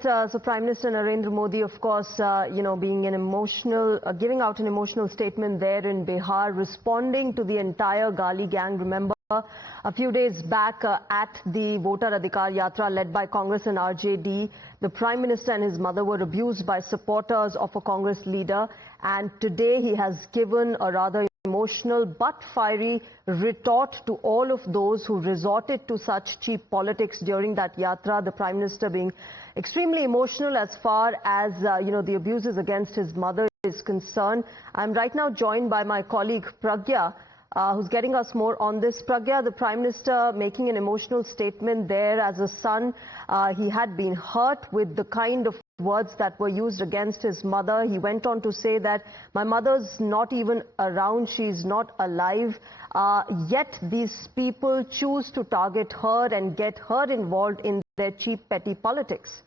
So Prime Minister Narendra Modi, of course, being an emotional, giving out an emotional statement there in Bihar, responding to the entire Gali gang. Remember, a few days back at the Voter Adhikar Yatra led by Congress and RJD, the Prime Minister and his mother were abused by supporters of a Congress leader. And today he has given a rather emotional but fiery retort to all of those who resorted to such cheap politics during that yatra. The Prime Minister being extremely emotional as far as the abuses against his mother is concerned. I'm right now joined by my colleague Pragya, who's getting us more on this. Pragya, the Prime Minister making an emotional statement there as a son. He had been hurt with the kind of words that were used against his mother. He went on to say that my mother's not even around, she's not alive, yet these people choose to target her and get her involved in their cheap petty politics.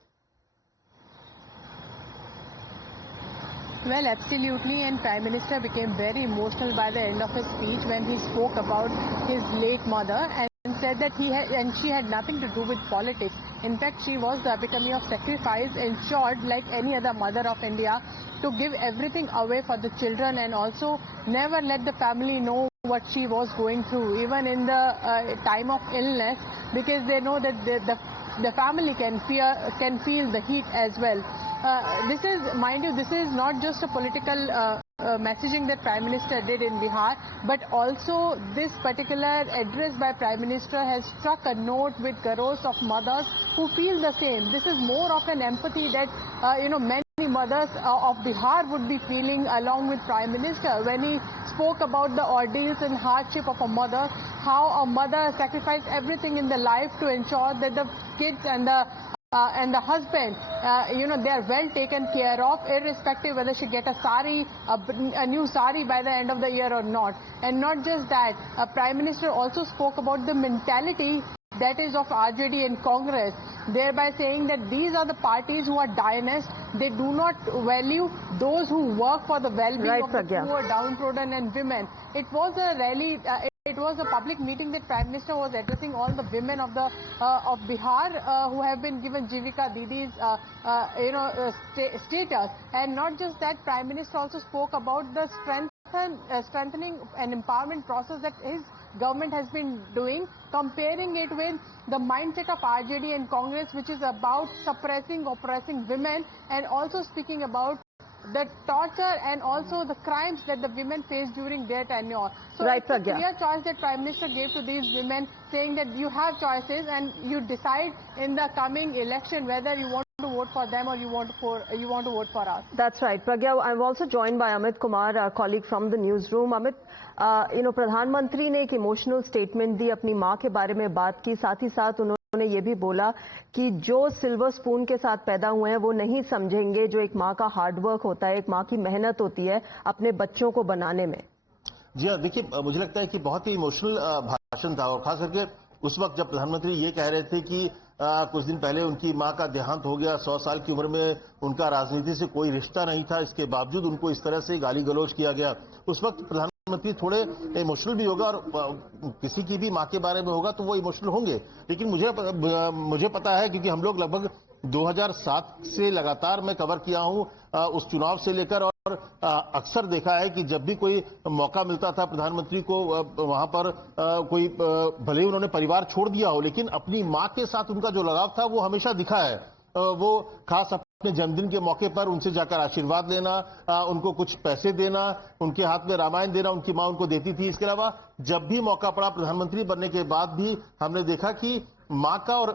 Well, absolutely, and Prime Minister became very emotional by the end of his speech when he spoke about his late mother and said that she had nothing to do with politics. In fact, she was the epitome of sacrifice, ensured like any other mother of India to give everything away for the children and also never let the family know what she was going through, even in the time of illness, because they know that the family can feel the heat as well. This is, mind you, this is not just a political messaging that Prime Minister did in Bihar, but also this particular address by Prime Minister has struck a note with crores of mothers who feel the same. This is more of an empathy that many mothers of Bihar would be feeling along with Prime Minister when he spoke about the ordeals and hardship of a mother, how a mother sacrificed everything in the life to ensure that the kids and the husband, they are well taken care of, irrespective whether she get a sari, a new sari by the end of the year or not. And not just that, Prime Minister also spoke about the mentality that is of RJD and Congress, thereby saying that these are the parties who are Zionist. They do not value those who work for the well-being of the poor, downtrodden and women. It was a rally. It was a public meeting that Prime Minister was addressing all the women of Bihar who have been given Jivika Didi's status. And not just that, Prime Minister also spoke about the strengthening and empowerment process that his government has been doing, comparing it with the mindset of RJD and Congress, which is about suppressing, oppressing women, and also speaking about the torture and also the crimes that the women face during their tenure. So it's a clear choice that Prime Minister gave to these women, saying that you have choices and you decide in the coming election whether you want to vote for them or you want to vote for us. That's right. Pragya, I'm also joined by Amit Kumar, our colleague from the newsroom. Amit, प्रधानमंत्री ने एक emotional statement दी, अपनी मां के बारे में बात की, साथ ही साथ उन्होंने ये भी बोला कि जो सिल्वर स्पून के साथ पैदा हुए हैं वो नहीं समझेंगे जो एक मां का हार्डवर्क होता है, एक मां की मेहनत होती है अपने बच्चों को बनाने में। जी हाँ, देखिए, मुझे लगता है कि बहुत ही इमोशनल भाषण था, और खास करके उस वक्त जब प्रधानमंत्री ये कह रहे थे कि कुछ दिन पहले उनकी मां का देहांत हो गया, 100 साल की उम्र में उनका राजनीति से कोई रिश्ता नहीं था, इसके बावजूद उनको इस तरह से गाली गलौज किया गया। उस वक्त प्रधानमंत्री थोड़े इमोशनल भी होगा, और किसी की भी मां के बारे में होगा तो वो इमोशनल होंगे। लेकिन मुझे पता है, क्योंकि हम लोग लगभग 2007 से लगातार मैं कवर किया हूं उस चुनाव से लेकर, और अक्सर देखा है कि जब भी कोई मौका मिलता था प्रधानमंत्री को वहां पर कोई, भले ही उन्होंने परिवार छोड़ दिया हो, लेकिन अपनी मां के साथ उनका जो लगाव था वो हमेशा दिखा है। वो खास अपने जन्मदिन के मौके पर उनसे जाकर आशीर्वाद लेना, उनको कुछ पैसे देना, उनके हाथ में रामायण देना उनकी मां उनको देती थी। इसके अलावा जब भी मौका पड़ा प्रधानमंत्री बनने के बाद भी हमने देखा कि मां का और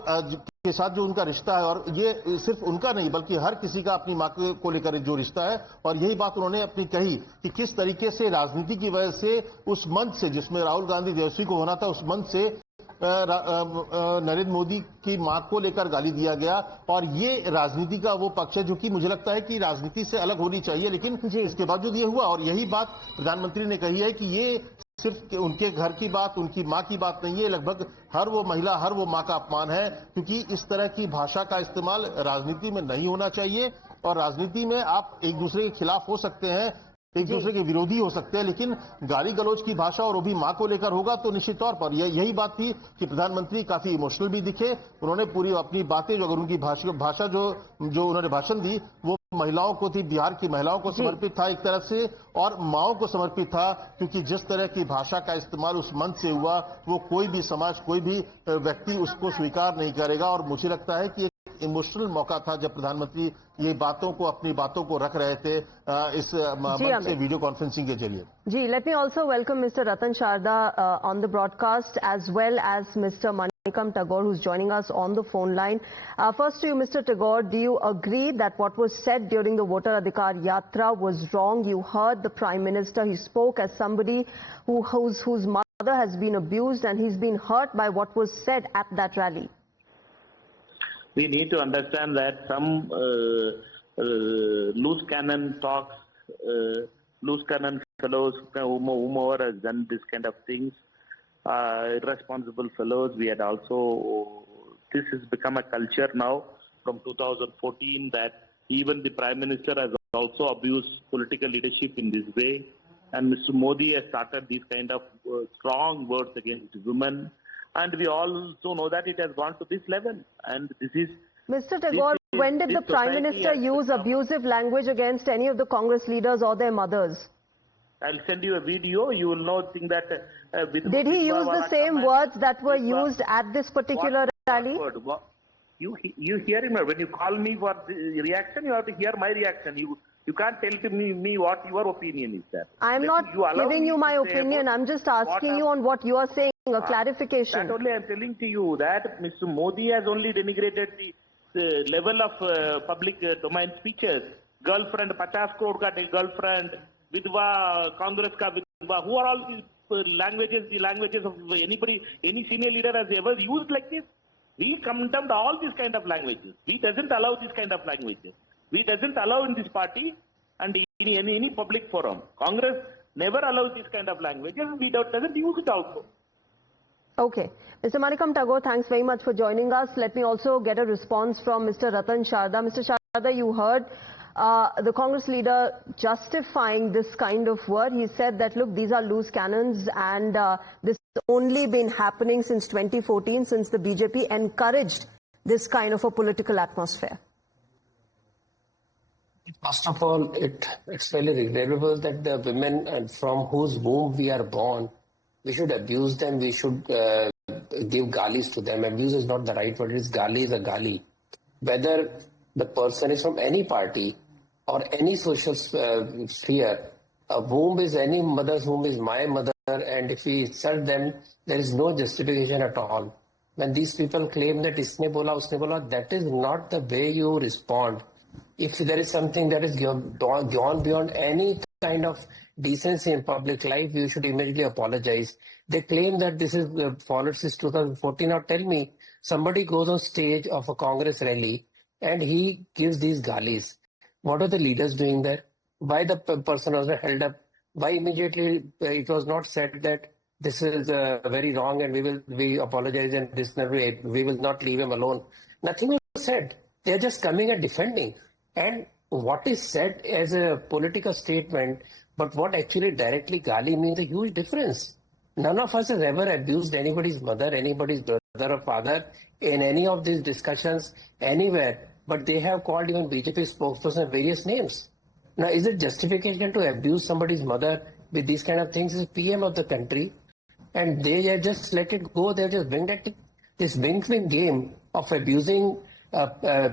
के साथ जो उनका रिश्ता है, और ये सिर्फ उनका नहीं बल्कि हर किसी का अपनी मां को लेकर जो रिश्ता है, और यही बात उन्होंने अपनी कही कि किस तरीके से राजनीति की वजह से उस मंच से जिसमें राहुल गांधी तेजस्वी को होना था, उस मंच से नरेंद्र मोदी की मां को लेकर गाली दिया गया। और ये राजनीति का वो पक्ष है जो कि मुझे लगता है कि राजनीति से अलग होनी चाहिए, लेकिन इसके बावजूद ये हुआ। और यही बात प्रधानमंत्री ने कही है कि ये सिर्फ उनके घर की बात, उनकी मां की बात नहीं है, लगभग हर वो महिला, हर वो मां का अपमान है, क्योंकि इस तरह की भाषा का इस्तेमाल राजनीति में नहीं होना चाहिए। और राजनीति में आप एक दूसरे के खिलाफ हो सकते हैं, एक दूसरे के विरोधी हो सकते हैं, लेकिन गाली गलौज की भाषा और वो भी मां को लेकर होगा तो निश्चित तौर पर यही बात थी कि प्रधानमंत्री काफी इमोशनल भी दिखे। उन्होंने पूरी अपनी बातें, जो अगर उनकी भाषा जो उन्होंने भाषण दी वो महिलाओं को थी, बिहार की महिलाओं को समर्पित था एक तरफ से, और माओं को समर्पित था, क्योंकि जिस तरह की भाषा का इस्तेमाल उस मंच से हुआ वो कोई भी समाज, कोई भी व्यक्ति उसको स्वीकार नहीं करेगा। और मुझे लगता है कि इमोशनल मौका था जब प्रधानमंत्री ये अपनी बातों को रख रहे थे इस मंच से वीडियो कॉन्फ्रेंसिंग के जरिए। जी, let me also welcome Mr. Ratan Sharda on the broadcast, as well as Mr. Manikam Tagore, who's joining us on the phone line. First to you, Mr. Tagore, do you agree that what was said during the Voter Adhikar Yatra was wrong? You heard the Prime Minister, he spoke as somebody whose mother has been abused, and he's been hurt by what was said at that rally. We need to understand that some loose cannon talks, loose cannon fellows, whomever has done this kind of things, irresponsible fellows. We had also, this has become a culture now from 2014 that even the Prime Minister has also abused political leadership in this way. And Mr. Modi has started these kind of strong words against women. And we also know that it has gone to this level. And this is... Mr. Tagore, when did the Prime Minister use abusive language against any of the Congress leaders or their mothers? I'll send you a video. You will know think that... did he use the same words that were used at this particular rally? You hear him. When you call me for the reaction, you have to hear my reaction. You can't tell to me what your opinion is there. I'm not giving you my opinion. I'm just asking you on what you are saying, a clarification. That only I'm telling to you that Mr. Modi has only denigrated the level of public domain speeches. Girlfriend, 50 crore ka girlfriend, Vidva, Congress ka Vidva. Who are all these languages, the languages of anybody, any senior leader has ever used like this? We condemned all these kind of languages. We doesn't allow this kind of languages. We doesn't allow in this party and in any public forum. Congress never allows this kind of languages. We doesn't use it also. Okay. Mr. Manikam Tagore, thanks very much for joining us. Let me also get a response from Mr. Ratan Sharda. Mr. Sharda, you heard the Congress leader justifying this kind of word. He said that, look, these are loose cannons, and this has only been happening since 2014, since the BJP encouraged this kind of a political atmosphere. First of all, it's really regrettable that the women and from whose womb we are born, we should abuse them, we should give galis to them. Abuse is not the right word, it's gali is a gali. Whether the person is from any party or any social sphere, a womb is any mother's womb is my mother, and if we insult them, there is no justification at all. When these people claim that isne bola, that is not the way you respond. If there is something that is gone beyond any kind of decency in public life, you should immediately apologize. They claim that this is followed since 2014. Now tell me, somebody goes on stage of a Congress rally and he gives these galis. What are the leaders doing there? Why the person was held up? Why immediately it was not said that this is very wrong and we apologize and we will not leave him alone? Nothing was said. They are just coming and defending. And what is said as a political statement, but what actually directly gali means a huge difference. None of us has ever abused anybody's mother, anybody's brother or father in any of these discussions anywhere. But they have called even BJP spokesperson various names. Now, is it justification to abuse somebody's mother with these kind of things? Is PM of the country, and they just let it go. They just bring that this wink-wink game of abusing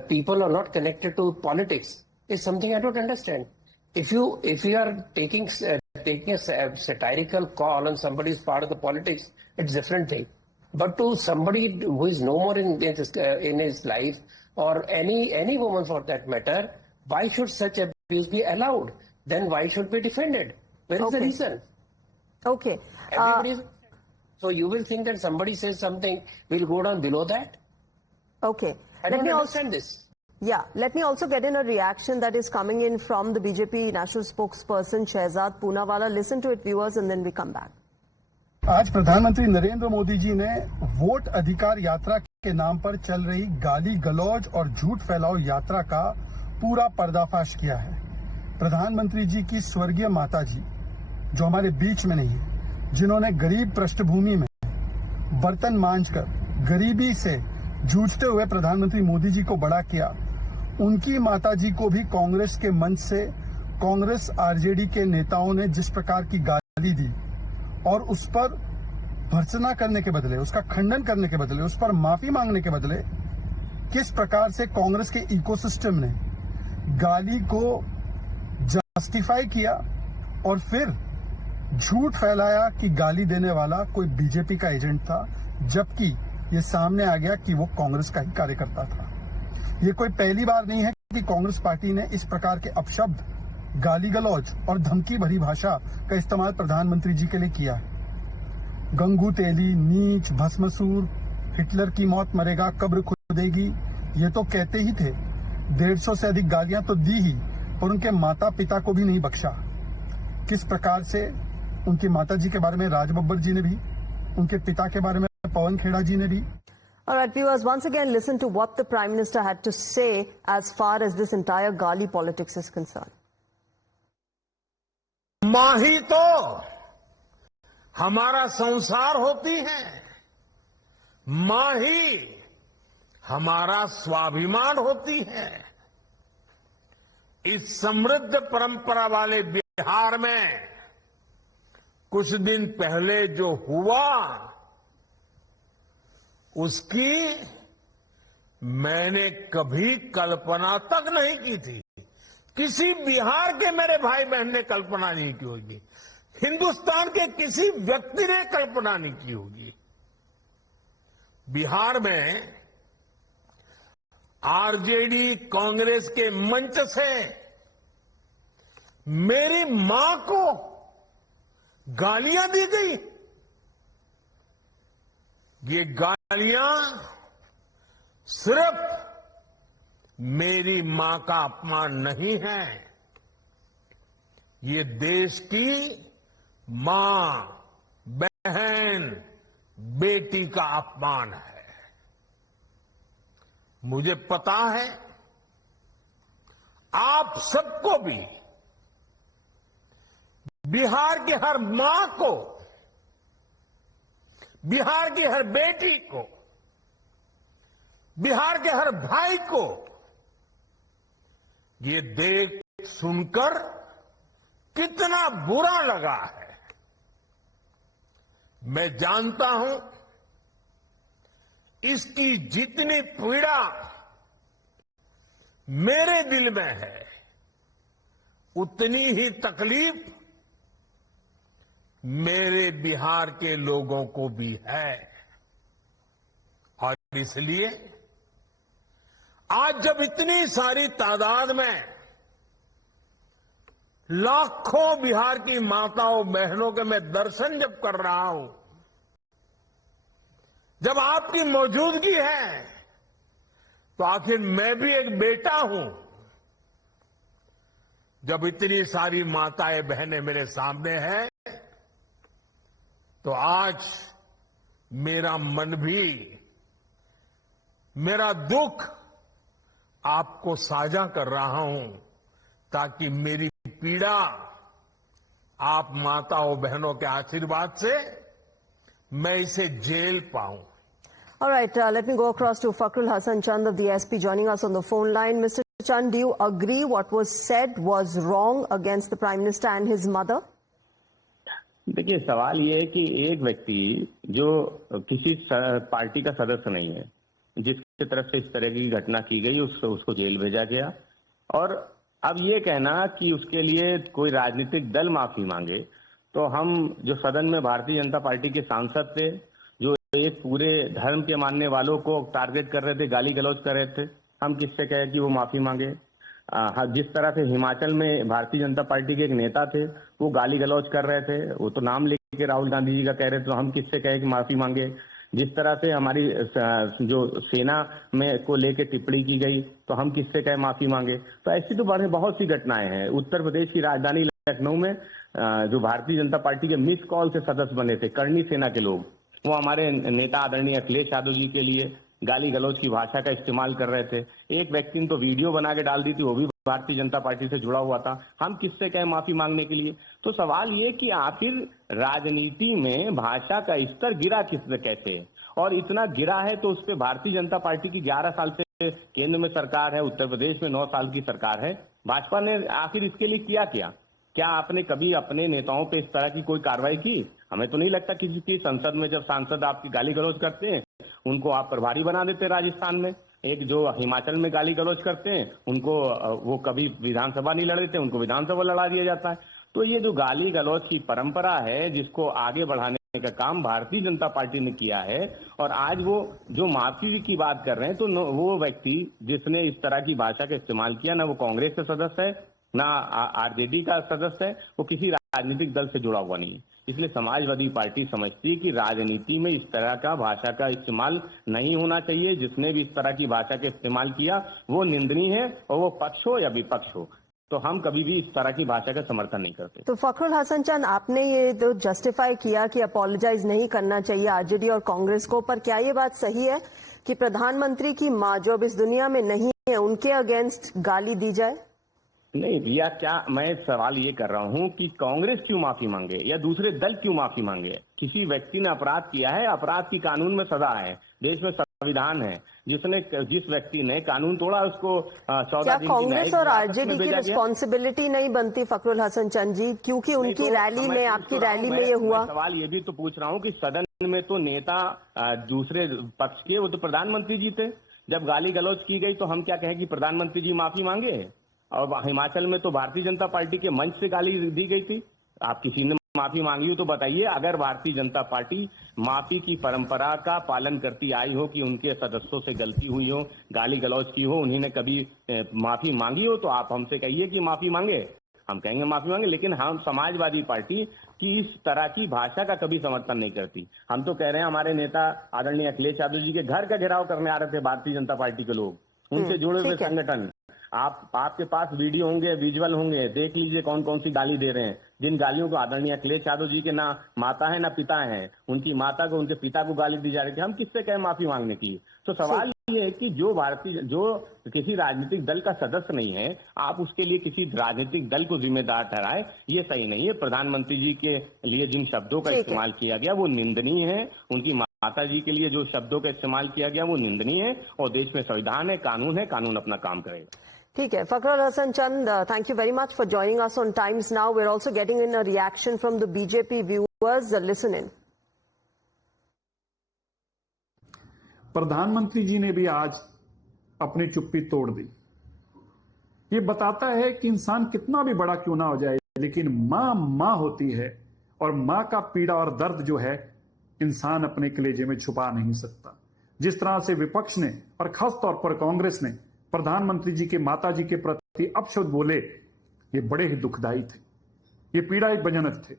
people who are not connected to politics is something I don't understand. If you are taking a satirical call on somebody's part of the politics, it's a different thing. But to somebody who is no more in his life, or any woman for that matter, why should such abuse be allowed? Then why should be defended? Where is the reason? Okay. So you will think that somebody says something, will go down below that? Okay. I don't understand this. Yeah, let me also get in a reaction that is coming in from the BJP national spokesperson Shehzad Poonawalla. Listen to it, viewers, and then we come back. आज प्रधानमंत्री नरेंद्र मोदी जी ने vote अधिकार यात्रा के नाम पर चल रही गाली गलौज और झूठ फैलाओ यात्रा का पूरा पर्दाफाश किया है। प्रधानमंत्री जी की स्वर्गीय माता जी, जो हमारे बीच में नहीं है, जिन्होंने गरीब पृष्ठभूमि में बर्तन मांजकर गरीबी से जूझते हुए प्रधानमंत्री मोदी जी को बड़ा किया, उनकी माता जी को भी कांग्रेस के मंच से कांग्रेस आरजेडी के नेताओं ने जिस प्रकार की गाली दी और उस पर भर्त्सना करने के बदले, उसका खंडन करने के बदले, उस पर माफी मांगने के बदले किस प्रकार से कांग्रेस के इकोसिस्टम ने गाली को जस्टिफाई किया और फिर झूठ फैलाया कि गाली देने वाला कोई बीजेपी का एजेंट था, जबकि ये सामने आ गया कि वो कांग्रेस का ही कार्यकर्ता था। ये कोई पहली बार नहीं है कि कांग्रेस पार्टी ने इस प्रकार के अपशब्द, गाली गलौज और धमकी भरी भाषा का इस्तेमाल प्रधानमंत्री जी के लिए किया है। गंगू तेली, नीच, भस्मसूर, हिटलर की मौत मरेगा, कब्र खुदेगी, ये तो कहते ही थे। 150 से अधिक गालियां तो दी ही, और उनके माता पिता को भी नहीं बख्शा। किस प्रकार से उनकी माता जी के बारे में राज बब्बर जी ने भी, उनके पिता के बारे में पवन खेड़ा जी ने भी। All right, viewers, once again listen to what the Prime Minister had to say as far as this entire Gali politics is concerned. माँ ही तो हमारा संसार होती है, माँ ही हमारा स्वाभिमान होती है। इस समृद्ध परंपरा वाले बिहार में कुछ दिन पहले जो हुआ, उसकी मैंने कभी कल्पना तक नहीं की थी। किसी बिहार के मेरे भाई बहन ने कल्पना नहीं की होगी, हिंदुस्तान के किसी व्यक्ति ने कल्पना नहीं की होगी। बिहार में आरजेडी कांग्रेस के मंच से मेरी मां को गालियां दी गई। ये गालियां सिर्फ मेरी मां का अपमान नहीं है, ये देश की मां, बहन, बेटी का अपमान है। मुझे पता है आप सबको भी, बिहार की हर मां को, बिहार की हर बेटी को, बिहार के हर भाई को ये देख सुनकर कितना बुरा लगा है। मैं जानता हूं इसकी जितनी पीड़ा मेरे दिल में है, उतनी ही तकलीफ मेरे बिहार के लोगों को भी है। और इसलिए आज जब इतनी सारी तादाद में लाखों बिहार की माताओं बहनों के मैं दर्शन जब कर रहा हूं, जब आपकी मौजूदगी है, तो आखिर मैं भी एक बेटा हूं। जब इतनी सारी माताएं बहनें मेरे सामने हैं, तो आज मेरा मन भी, मेरा दुख आपको साझा कर रहा हूं, ताकि मेरी पीड़ा आप माताओं बहनों के आशीर्वाद से मैं इसे झेल पाऊं। All right, let me go across to Fakhrul Hasan Chand of the SP joining us on the phone line. Mr. Chand, do you agree what was said was wrong against the Prime Minister and his mother? देखिए, सवाल ये है कि एक व्यक्ति जो किसी party का सदस्य नहीं है, जिसकी तरफ से इस तरह की घटना की गई, उसको जेल भेजा गया, और अब ये कहना कि उसके लिए कोई राजनीतिक दल माफी मांगे, तो हम जो सदन में भारतीय जनता पार्टी के सांसद थे, जो एक पूरे धर्म के मानने वालों को टारगेट कर रहे थे, गाली गलौज कर रहे थे, हम किससे कहे कि वो माफी मांगे। जिस तरह से हिमाचल में भारतीय जनता पार्टी के एक नेता थे, वो गाली गलौज कर रहे थे, वो तो नाम लेके राहुल गांधी जी का कह रहे थे, तो हम किससे कहे कि माफी मांगे। जिस तरह से हमारी जो सेना में को लेके टिप्पणी की गई, तो हम किससे कहे माफी मांगे। तो ऐसी तो बहुत सी घटनाएं हैं। उत्तर प्रदेश की राजधानी लखनऊ में जो भारतीय जनता पार्टी के मिस कॉल से सदस्य बने थे, करनी सेना के लोग, वो हमारे नेता आदरणीय अखिलेश यादव जी के लिए गाली गलौज की भाषा का इस्तेमाल कर रहे थे। एक व्यक्ति ने तो वीडियो बना के डाल दी थी, वो भी भारतीय जनता पार्टी से जुड़ा हुआ था। हम किससे कहें माफी मांगने के लिए? तो सवाल ये कि आखिर राजनीति में भाषा का स्तर गिरा किससे कैसे है, और इतना गिरा है तो उस पर भारतीय जनता पार्टी की 11 साल से केंद्र में सरकार है, उत्तर प्रदेश में 9 साल की सरकार है। भाजपा ने आखिर इसके लिए किया क्या आपने कभी अपने नेताओं पे इस तरह की कोई कार्रवाई की? हमें तो नहीं लगता किसी की संसद में जब सांसद आपकी गाली गलौज करते हैं उनको आप प्रभारी बना देते। राजस्थान में एक जो हिमाचल में गाली गलौज करते हैं उनको वो कभी विधानसभा नहीं लड़ देते, उनको विधानसभा लड़ा दिया जाता है। तो ये जो गाली गलौज की परंपरा है जिसको आगे बढ़ाने का काम भारतीय जनता पार्टी ने किया है, और आज वो जो माफी की बात कर रहे हैं तो वो व्यक्ति जिसने इस तरह की भाषा का इस्तेमाल किया, ना वो कांग्रेस का सदस्य है ना आरजेडी का सदस्य है, वो किसी राजनीतिक दल से जुड़ा हुआ नहीं है। इसलिए समाजवादी पार्टी समझती है कि राजनीति में इस तरह का भाषा का इस्तेमाल नहीं होना चाहिए। जिसने भी इस तरह की भाषा का इस्तेमाल किया वो निंदनीय है, और वो पक्ष हो या विपक्ष हो। तो हम कभी भी इस तरह की भाषा का समर्थन नहीं करते। तो फखरुल हसन चंद, आपने ये तो जस्टिफाई किया कि अपोलोजाइज नहीं करना चाहिए आरजेडी और कांग्रेस को, पर क्या ये बात सही है कि प्रधानमंत्री की मां जो अब इस दुनिया में नहीं है उनके अगेंस्ट गाली दी जाए? नहीं रिया, क्या मैं सवाल ये कर रहा हूँ कि कांग्रेस क्यों माफी मांगे या दूसरे दल क्यों माफी मांगे? किसी व्यक्ति ने अपराध किया है, अपराध की कानून में सजा है, देश में संविधान है। जिस व्यक्ति ने कानून तोड़ा उसको 14 दिन की कांग्रेस और आरजेडी की रिस्पॉन्सिबिलिटी नहीं बनती फखरुल हसन चंद जी, क्योंकि उनकी रैली में, आपकी रैली में ये हुआ? सवाल ये भी तो पूछ रहा हूँ कि सदन में तो नेता दूसरे पक्ष के, वो तो प्रधानमंत्री जी थे। जब गाली गलौज की गई तो हम क्या कहें कि प्रधानमंत्री जी माफी मांगे? और हिमाचल में तो भारतीय जनता पार्टी के मंच से गाली दी गई थी। आप किसी ने माफी मांगी हो तो बताइए। अगर भारतीय जनता पार्टी माफी की परंपरा का पालन करती आई हो कि उनके सदस्यों से गलती हुई हो, गाली गलौज की हो, उन्हीं ने कभी माफी मांगी हो, तो आप हमसे कहिए कि माफी मांगे, हम कहेंगे माफी मांगे। लेकिन हम समाजवादी पार्टी की इस तरह की भाषा का कभी समर्थन नहीं करती। हम तो कह रहे हैं हमारे नेता आदरणीय अखिलेश यादव जी के घर का घेराव करने आ रहे थे भारतीय जनता पार्टी के लोग, उनसे जुड़े हुए संगठन। आपके पास वीडियो होंगे, विजुअल होंगे, देख लीजिए कौन कौन सी गाली दे रहे हैं। जिन गालियों को आदरणीय अखिलेश यादव जी के ना माता है ना पिता है, उनकी माता को, उनके पिता को गाली दी जा रही थी। हम किससे कहें माफी मांगने की? तो सवाल ये है कि जो किसी राजनीतिक दल का सदस्य नहीं है, आप उसके लिए किसी राजनीतिक दल को जिम्मेदार ठहराए, ये सही नहीं है। प्रधानमंत्री जी के लिए जिन शब्दों का इस्तेमाल किया गया वो निंदनीय है। उनकी माता जी के लिए जो शब्दों का इस्तेमाल किया गया वो निंदनीय है। और देश में संविधान है, कानून अपना काम करेगा। ठीक है, फखरुल हसन चंद, thank you very much for joining us on Times Now. We're also getting in a reaction from the BJP viewers. Listen in. प्रधानमंत्री जी ने भी आज अपनी चुप्पी तोड़ दी। ये बताता है कि इंसान कितना भी बड़ा क्यों ना हो जाए, लेकिन मां होती है, और मां का पीड़ा और दर्द जो है इंसान अपने कलेजे में छुपा नहीं सकता। जिस तरह से विपक्ष ने और खास तौर पर कांग्रेस ने प्रधानमंत्री जी के माता जी के प्रति अपशब्द बोले, ये बड़े ही दुखदायी थे, ये पीड़ाजनक थे।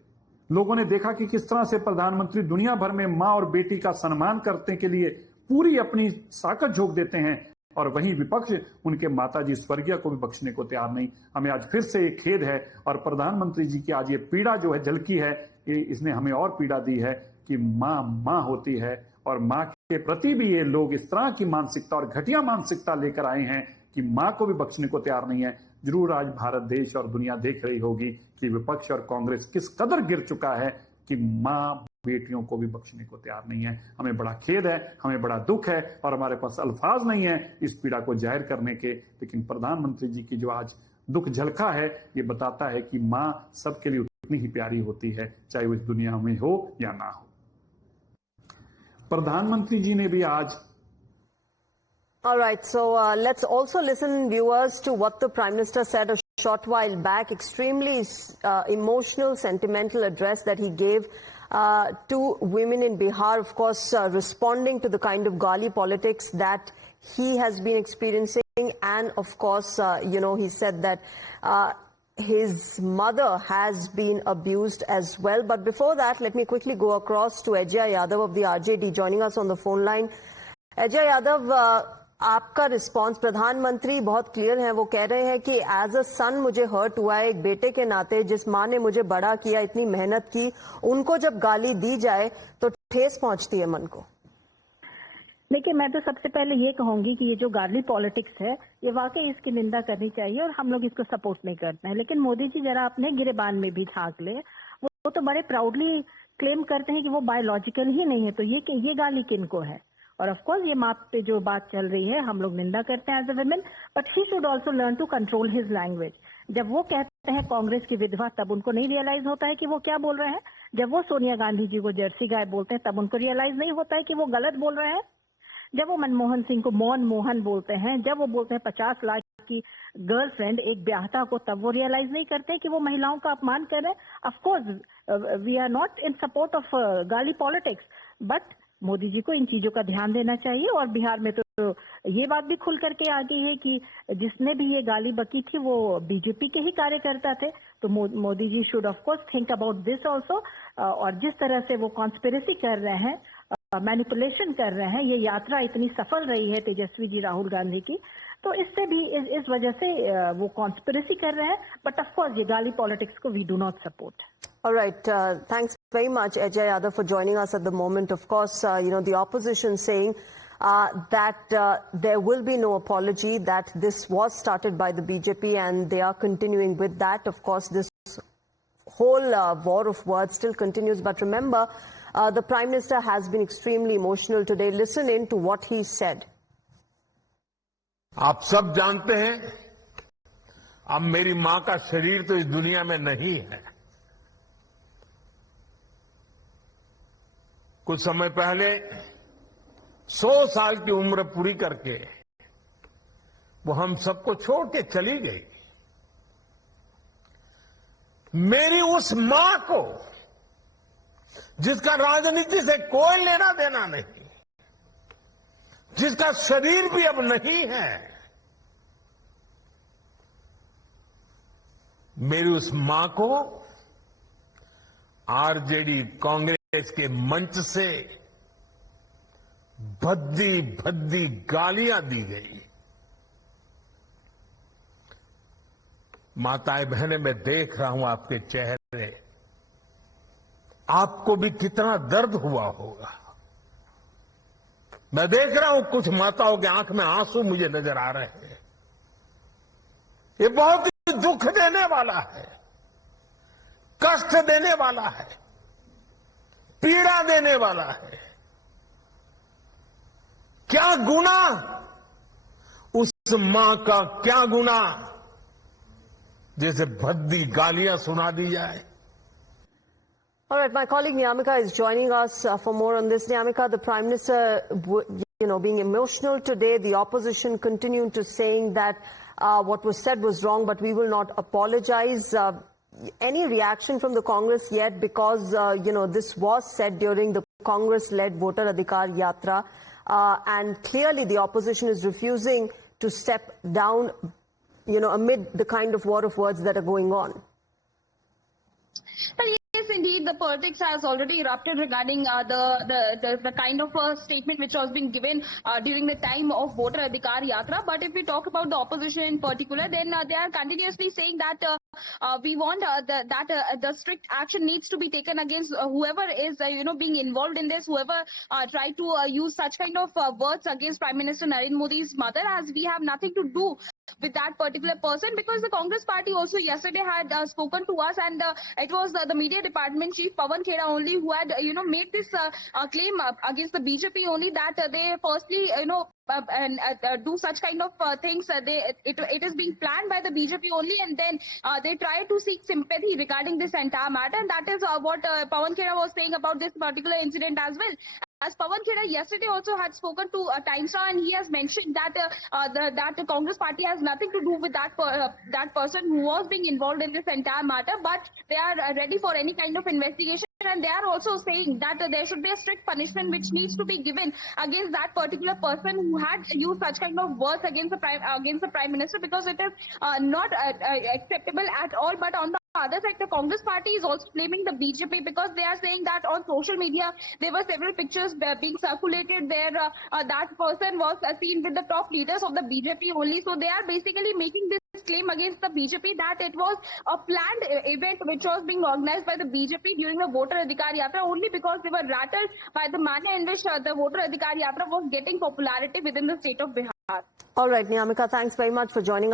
लोगों ने देखा कि किस तरह से प्रधानमंत्री दुनिया भर में मां और बेटी का सम्मान करने के लिए पूरी अपनी ताकत झोंक देते हैं, और वहीं विपक्ष उनके माता जी स्वर्गीय को भी बख्शने को तैयार नहीं। हमें आज फिर से एक खेद है, और प्रधानमंत्री जी की आज ये पीड़ा जो है झलकी है, ये इसने हमें और पीड़ा दी है कि मां होती है, और मां के प्रति भी ये लोग इस तरह की मानसिकता और घटिया मानसिकता लेकर आए हैं कि मां को भी बख्शने को तैयार नहीं है। जरूर आज भारत देश और दुनिया देख रही होगी कि विपक्ष और कांग्रेस किस कदर गिर चुका है कि मां बेटियों को भी बख्शने को तैयार नहीं है। हमें बड़ा खेद है, हमें बड़ा दुख है, और हमारे पास अल्फाज नहीं है इस पीड़ा को जाहिर करने के। लेकिन प्रधानमंत्री जी की जो आज दुख झलका है, ये बताता है कि मां सबके लिए उतनी ही प्यारी होती है, चाहे वो इस दुनिया में हो या ना हो। प्रधानमंत्री जी ने भी आज All right, so let's also listen, viewers, to what the Prime Minister said a short while back. Extremely emotional, sentimental address that he gave to women in Bihar, of course, responding to the kind of gali politics that he has been experiencing. And of course, he said that his mother has been abused as well. But before that, let me quickly go across to Ajay Yadav of the RJD joining us on the phone line. Ajay Yadav, आपका response? प्रधानमंत्री बहुत clear है, वो कह रहे हैं कि as a सन मुझे हर्ट हुआ है, एक बेटे के नाते जिस मां ने मुझे बड़ा किया, इतनी मेहनत की, उनको जब गाली दी जाए तो ठेस पहुंचती है मन को। देखिए, मैं तो सबसे पहले ये कहूंगी कि ये जो गाली पॉलिटिक्स है, ये वाकई इसकी निंदा करनी चाहिए और हम लोग इसको सपोर्ट नहीं करते हैं। लेकिन मोदी जी जरा अपने गिरेबान में भी झांक ले। वो तो बड़े प्राउडली क्लेम करते हैं कि वो बायोलॉजिकल ही नहीं है, तो ये गाली किनको है? और ऑफ कोर्स ये माँ पे जो बात चल रही है, हम लोग निंदा करते हैं as a women, but he should also learn to control his language. जब वो कहते हैं कांग्रेस की विधवा, तब उनको नहीं रियलाइज होता है कि वो क्या बोल रहे हैं। जब वो सोनिया गांधी जी को जर्सी गाय बोलते हैं, तब उनको रियलाइज नहीं होता है कि वो गलत बोल रहे हैं। जब वो मनमोहन सिंह को मौन मोहन बोलते हैं, जब वो बोलते हैं 50 लाख की गर्लफ्रेंड एक ब्याहता को, तब वो रियलाइज नहीं करते कि वो महिलाओं का अपमान कर रहे हैं। Of course we are not in support of गाली पॉलिटिक्स, बट मोदी जी को इन चीजों का ध्यान देना चाहिए। और बिहार में तो ये बात भी खुल करके आ गई है कि जिसने भी ये गाली बकी थी वो बीजेपी के ही कार्यकर्ता थे। तो Modi ji should of course think about this also. और जिस तरह से वो कॉन्स्पिरेसी कर रहे हैं, मैनिपुलेशन कर रहे हैं, ये यात्रा इतनी सफल रही है तेजस्वी जी राहुल गांधी की, तो इससे भी इस वजह से वो कॉन्स्पिरेसी कर रहे हैं। बट ऑफ कोर्स ये गाली पॉलिटिक्स को we do not support. All right. Thanks very much, Ajay Yadav, for joining us at the moment. Of course, the opposition saying that there will be no apology, that this was started by the BJP and they are continuing with that. Of course, this whole war of words still continues. But remember, the Prime Minister has been extremely emotional today. Listen in to what he said. आप सब जानते हैं, अब मेरी मां का शरीर तो इस दुनिया में नहीं है। कुछ समय पहले 100 साल की उम्र पूरी करके वो हम सबको छोड़ के चली गई। मेरी उस मां को, जिसका राजनीति से कोई लेना देना नहीं, जिसका शरीर भी अब नहीं है, मेरी उस मां को आरजेडी कांग्रेस के मंच से भद्दी भद्दी गालियां दी गई। माताएं बहनें, मैं देख रहा हूं आपके चेहरे, आपको भी कितना दर्द हुआ होगा। मैं देख रहा हूं कुछ माताओं के आंख में आंसू मुझे नजर आ रहे हैं। ये बहुत ही दुख देने वाला है, कष्ट देने वाला है, पीड़ा देने वाला है। क्या गुना, उस मां का क्या गुना जैसे भद्दी गालियां सुना दी जाए। All right, my colleague Nyamika is joining us for more on this. Nyamika, the Prime Minister, being emotional today, the opposition continuing to saying that what was said was wrong, but we will not apologize. Any reaction from the Congress yet? Because, this was said during the Congress-led Voter Adhikar Yatra, and clearly the opposition is refusing to step down, amid the kind of war of words that are going on. But yes, indeed, the politics has already erupted regarding the kind of statement which was being given during the time of Voter Adhikar Yatra. But if we talk about the opposition in particular, then they are continuously saying that we want that the strict action needs to be taken against whoever is being involved in this, whoever tried to use such kind of words against Prime Minister Narendra Modi's mother, as we have nothing to do with that particular person, because the Congress party also yesterday had spoken to us, and it was the media department chief Pawan Khera only who had made this claim against the BJP only, that they firstly do such kind of things. It is being planned by the BJP only, and then they try to seek sympathy regarding this entire matter, and that is what Pawan Khera was saying about this particular incident as well. As Pawan Khera yesterday also had spoken to Times Now, and he has mentioned that that the Congress party has nothing to do with that person who was being involved in this entire matter, but they are ready for any kind of investigation. And they are also saying that there should be a strict punishment which needs to be given against that particular person who had used such kind of words against the Prime Minister, because it is not acceptable at all. But on the other side, the Congress party is also blaming the BJP, because they are saying that on social media there were several pictures being circulated where that person was seen with the top leaders of the BJP only. So they are basically making this claim against the BJP that it was a planned event which was being organized by the BJP during the Voter Adhikar Yatra only because they were rattled by the manner in which the Voter Adhikar Yatra was getting popularity within the state of Bihar. All right, Niyamika, thanks very much for joining us.